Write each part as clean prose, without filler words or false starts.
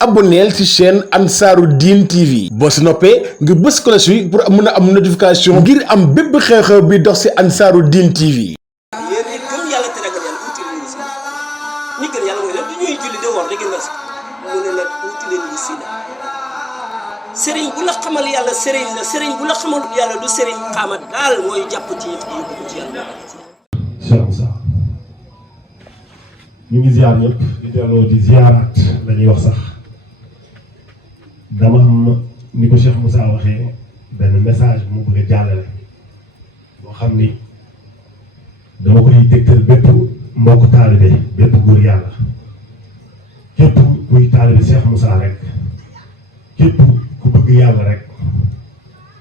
abonneel ci chaîne Ansaroudine TV boo si noppee nga bës cloche bi pour mën a am notification ngir am bépp xew-xew bi dox ci Ansaroudine TV. yéen ñi gëm yàlla te ragal yàlla uti leen si ñi gën yàlla mooy lan du ñuy julli de woor da ngeen si mu ne nag uti leen li si la sëriñ bu la xamal yàlla sëriñ la sëriñ bu la xamal yàlla du sëriñ xaamat daal mooy jàpp ci yëf yi yóbbu ci yàlla. Cheikh Moussa ñu ngi ziar ñëpp di delloo di ziaraat la ñuy wax sax dama am ni ko Cheikh Moussa waxee benn message bu mu bëgg a jàllale boo xam ni dama koy dégtal bépp mbokk taalibe bépp góor yàlla képp kuy taalibe Cheikh Moussa rek képp ku bëgg yàlla rek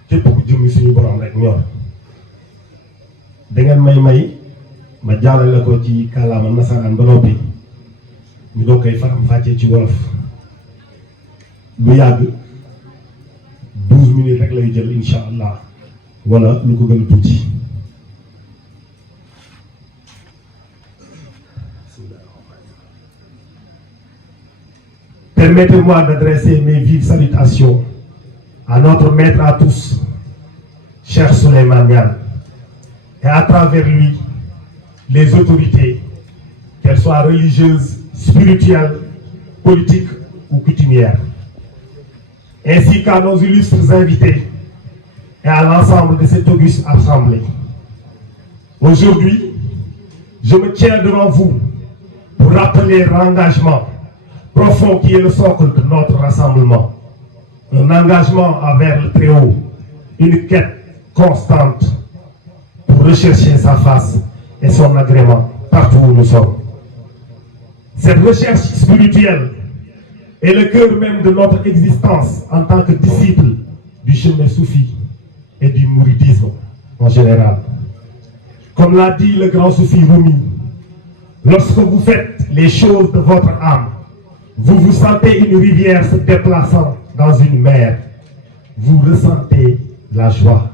képp ku jëmmi suñu borom rek ñor da ngeen may ma jàllale ko ci kàllaama nasaraan ba noppi ñu doog koy faram fàccee ci wolof lu yàgg 12 minutes rek lay jël incha allah wala lu ko gën a tuuti. Permettez-moi d'adresser mes vives salutations à notre maître à tous, cher Souleymane Niane, et à travers lui, les autorités, qu'elles soient religieuses, spirituelles, politiques ou coutumières, ainsi qu'à nos illustres invités et à l'ensemble de cette auguste assemblée. Aujourd'hui, je me tiens devant vous pour rappeler l'engagement profond qui est le socle de notre rassemblement. Un engagement envers le Très-Haut, une quête constante pour rechercher sa face et son agrément partout où nous sommes. Cette recherche spirituelle est le cœur même de notre existence en tant que disciples du chemin soufi et du mouridisme en général. Comme l'a dit le grand soufi Rumi, lorsque vous faites les choses de votre âme, vous vous sentez une rivière se déplaçant dans une mer. Vous ressentez la joie.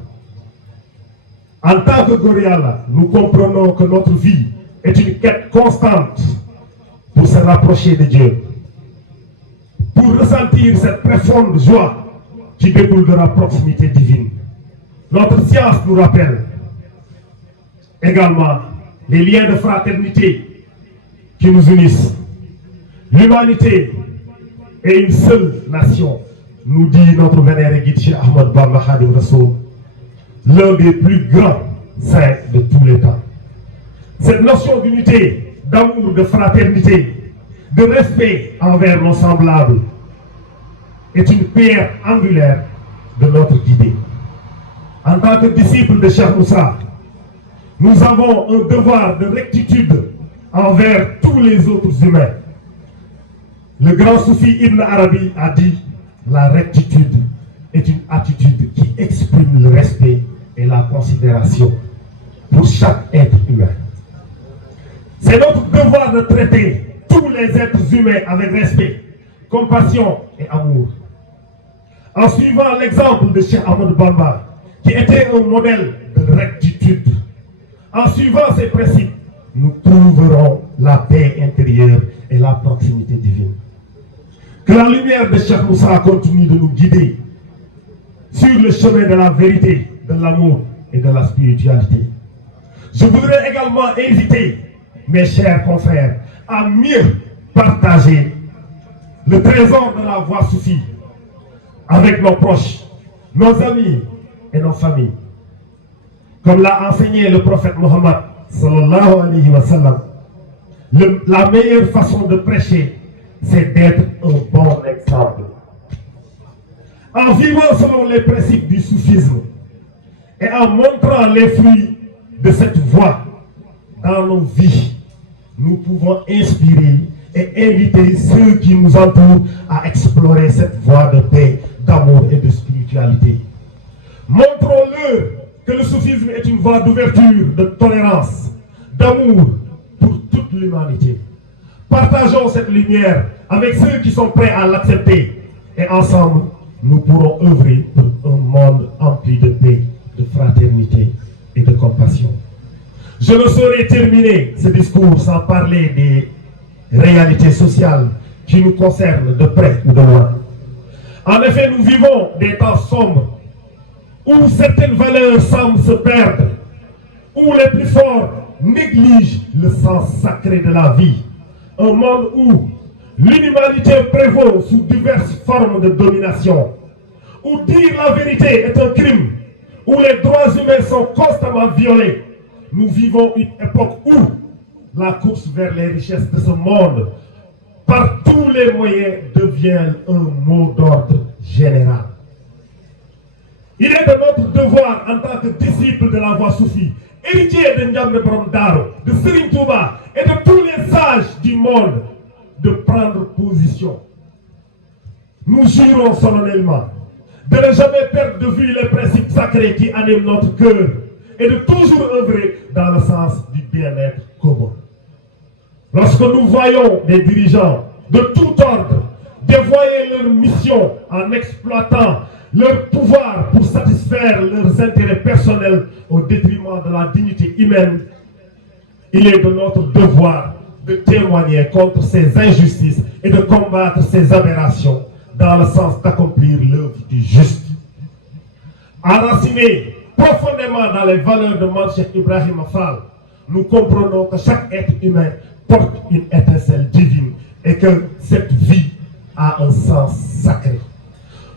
En tant que Goriala, nous comprenons que notre vie est une quête constante pour se rapprocher de Dieu. Pour ressentir cette profonde joie qui découle de la proximité divine. Notre science nous rappelle également les liens de fraternité qui nous unissent. L'humanité est une seule nation, nous dit notre vénéré guide Cheikh Ahmad Bamba Khadim Rassoul, l'un des plus grands saints de tous les temps. Cette notion d'unité, d'amour, de fraternité, de respect envers nos semblables est une pierre angulaire de notre idée. En tant que disciples de Cheikh Moussa, nous avons un devoir de rectitude envers tous les autres humains. Le grand soufi Ibn Arabi a dit « La rectitude est une attitude qui exprime le respect et la considération pour chaque être humain. » C'est notre devoir de traiter tous les êtres humains avec respect, compassion et amour. En suivant l'exemple de Cheikh Ahmadou Bamba, qui était un modèle de rectitude, en suivant ces principes, nous trouverons la paix intérieure et la proximité divine. Que la lumière de Cheikh Moussa continue de nous guider sur le chemin de la vérité, de l'amour et de la spiritualité. Je voudrais également inviter mes chers confrères à mieux partager le trésor de la voie soufie avec nos proches, nos amis et nos familles. Comme l'a enseigné le prophète Mohammed sallallahu alayhi wa sallam, la meilleure façon de prêcher, c'est d'être un bon exemple. En vivant selon les principes du soufisme et en montrant les fruits de cette voie dans nos vies, nous pouvons inspirer et inviter ceux qui nous entourent à explorer cette voie de paix, d'amour et de spiritualité. Montrons-leur que le soufisme est une voie d'ouverture, de tolérance, d'amour pour toute l'humanité. Partageons cette lumière avec ceux qui sont prêts à l'accepter et ensemble, nous pourrons œuvrer pour un monde empli de paix, de fraternité et de compassion. Je ne saurais terminer ce discours sans parler des réalités sociales qui nous concernent de près ou de loin. En effet, nous vivons des temps sombres où certaines valeurs semblent se perdre, où les plus forts négligent le sens sacré de la vie. Un monde où l'inhumanité prévaut sous diverses formes de domination, où dire la vérité est un crime, où les droits humains sont constamment violés. Nous vivons une époque où la course vers les richesses de ce monde, par tous les moyens, devient un mot d'ordre général. Il est de notre devoir en tant que disciples de la voie soufie, héritiers de Ndiamé Borom Daro, de Serigne Touba et de tous les sages du monde, de prendre position. Nous jurons solennellement de ne jamais perdre de vue les principes sacrés qui animent notre cœur et de toujours œuvrer dans le sens du bien-être commun. Lorsque nous voyons des dirigeants de tout ordre dévoyer leur mission en exploitant leur pouvoir pour satisfaire leurs intérêts personnels au détriment de la dignité humaine, il est de notre devoir de témoigner contre ces injustices et de combattre ces aberrations dans le sens d'accomplir l'œuvre du juste. Enracinés profondément dans les valeurs de Mame Cheikh Ibrahima Fall, nous comprenons que chaque être humain porte une étincelle divine et que cette vie a un sens sacré.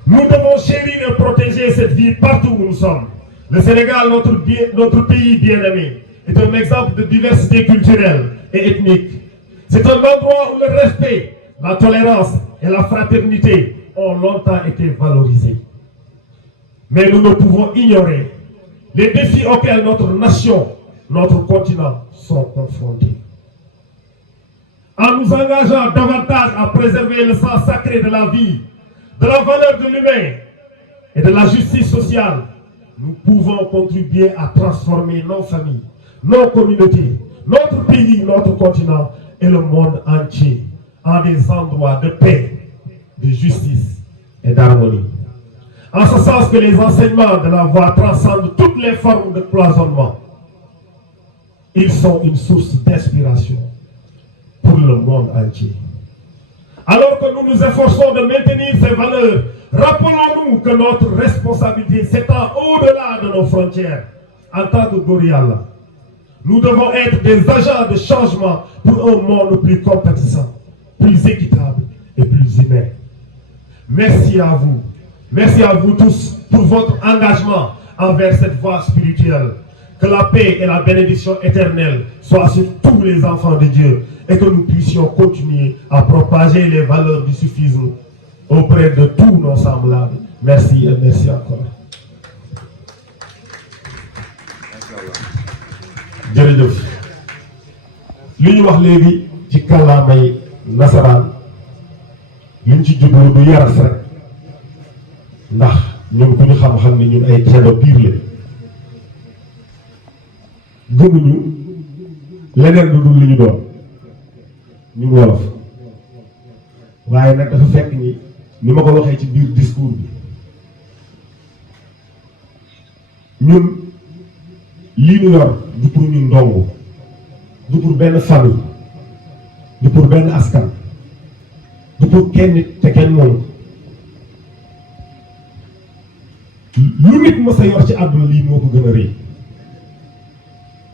Nous devons chérir et protéger cette vie partout où nous sommes. Le Sénégal, notre pays bien-aimé, est un exemple de diversité culturelle et ethnique. C'est un endroit où le respect, la tolérance et la fraternité ont longtemps été valorisés. Mais nous ne pouvons ignorer les défis auxquels notre nation, notre continent sont confrontés. En nous engageant davantage à préserver le sens sacré de la vie, de la valeur de l'humain et de la justice sociale, nous pouvons contribuer à transformer nos familles, nos communautés, notre pays, notre continent et le monde entier en des endroits de paix, de justice et d'harmonie. En ce sens que les enseignements de la voie transcendent toutes les formes de cloisonnement. Ils sont une source d'inspiration pour le monde entier. Alors que nous nous efforçons de maintenir ces valeurs, rappelons-nous que notre responsabilité s'étend au-delà de nos frontières. En tant que góor Yàlla, nous devons être des agents de changement pour un monde plus compatissant, plus équitable et plus humain. Merci à vous tous pour votre engagement envers cette voie spirituelle. Que la paix et la bénédiction éternelle soient sur tous les enfants de Dieu et que nous puissions continuer à propager les valeurs du soufisme auprès de tous nos semblables. Merci et merci encore. jërëjëf li ñu wax léegi ci kàllaamay nasaraan li ñu ci jublu du yaras rek ndax ñun ku ñu xam-xam ni ñun ay ceddo piir la gëmuñu leneen lu dul li ñu doon ñun wolof waaye nag dafa fekk ni ma ko waxee ci biir discours bi ñun lii ñu yor du pour ñun ndongo du pour benn famille du pour benn askan du pour kenn nit te kenn moom lu nit mës a yor ci àdduna lii moo ko gën a rëy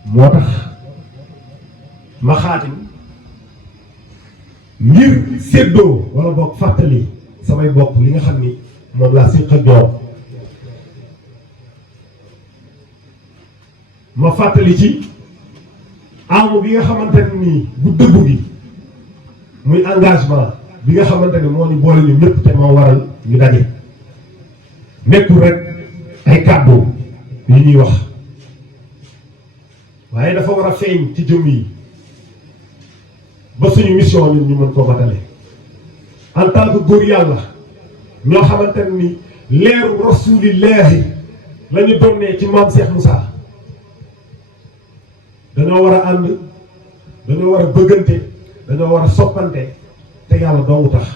moo tax ma xaatim ngir séddoo wala boog fàttali samay bokk li nga xam ni moom laa siq ak ñoom ma fàttali ci amu bi nga xamante ni bu dëggu gi muy engagement bi nga xamante ni moo ñu boole ñu ñëpp te moo waral ñu daje nekkul rek ay kàddu yi ñuy wax waaye dafa war a feeñ ci jëm yi ba suñu mission ñun ñu mën koo matale en tant que góor yàlla ñoo xamante ni leeru rasulillahi la ñu donnee ci maam Cheikh Moussa dañoo war a ànd dañoo war a bëggante dañoo war a soppante te yàlla doomu tax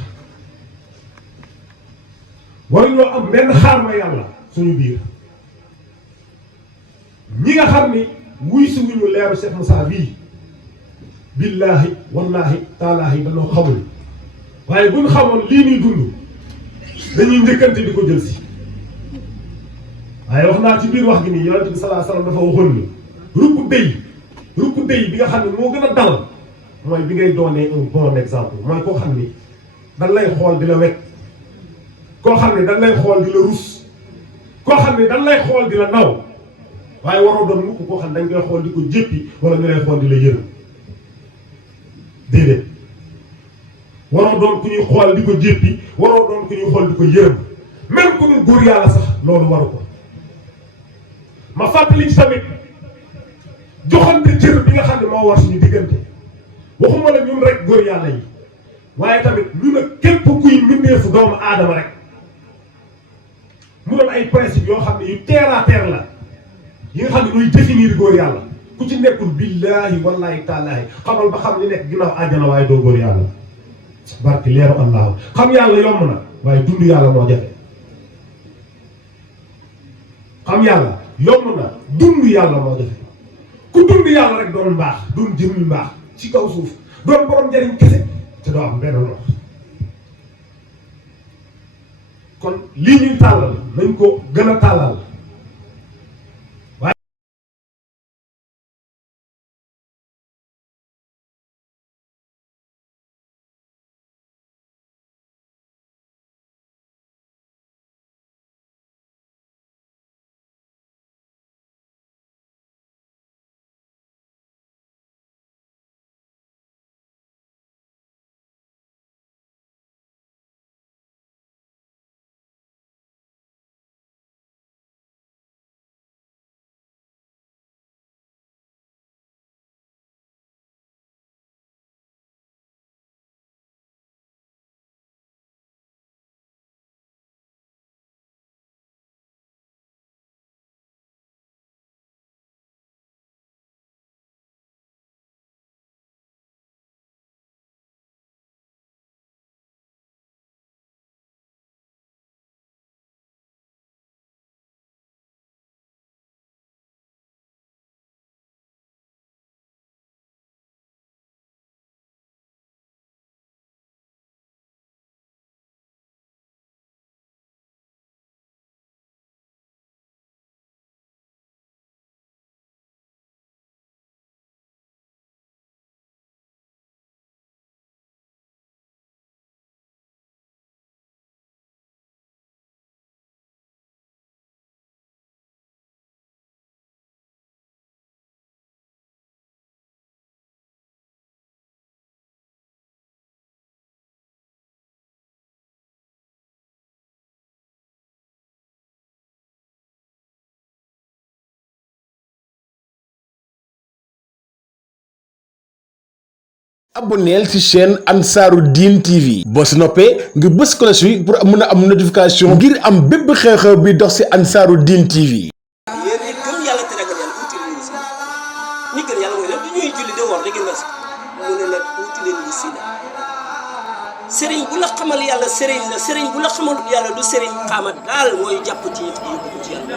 waruñoo am benn xaarma yàlla suñu biir ñi nga xam ni wuy si wuñu leeru Cheikh Moussa bii billaahi wallaahi taalaahi dañoo xamul waaye bu ñu xamoon lii ñuy dund dañuy njëkkante di ko jël si waaye wax naa ci biir wax gi nii yonent bi sallallahu alayhi wasallam dafa waxoon ni rukku béy bi nga xam ne moo gën a dal mooy bi ngay doonee un bon exemple mooy koo xam ni dañ lay xool di la wekk koo xam ne dañ lay xool di la rus koo xam ne dañ lay xool di la naw waaye waroo doon mukk koo xam ne dañ koy xool di ko jéppi wala ñu lay xool di la yërëm déedéet waroo doon ku ñuy xool di ko jéppi waroo doon ku ñuy xool di ko yërëm même ku ñu góor yàlla sax loolu waru ko ma fàttali ci tamit joxante cër bi nga xam ne moo war suñu diggante waxuma la ñun rek góor yàlla yi waaye tamit ñu ne képp kuy mbindeefu doomu aadama rek mu doon ay principe yoo xam ne yu terre à terre la yi nga xam ne ñooy définir góor yàlla ku ci nekkul billaahi wallaahi taalaahi xamal ba xam li nekk ginnaaw àjjana waaye doo góor yàlla barki leeru allahu xam yàlla yomb na waaye dund yàlla moo jafe xam yàlla yomb na dund yàlla moo jafe ku dund yàlla rek doon mbaax doon jëmmi mbaax ci kaw suuf doon borom njariñ kese te doo am benn lox kon lii ñuy tàllal nañ ko gën a tàllal abonneel ci chaîne Ansaarud-Din TV boo si noppee nga bës cloche bi pour mën a am notification ngir am bépp xew-xew bi dox ci Ansaarud-Din TV. yéen ñi gëm yàlla te ragal yàlla uti leen wasila ñi gën yàlla mooy lan du ñuy julli de woor da ngeen wasila mu ne nag uti leen wasila sëriñ bu la xamal yàlla sëriñ la sëriñ bu la xamal yàlla du sëriñ xaama daal mooy jàpp ci yëf yi yóbbu ko ci yàlla.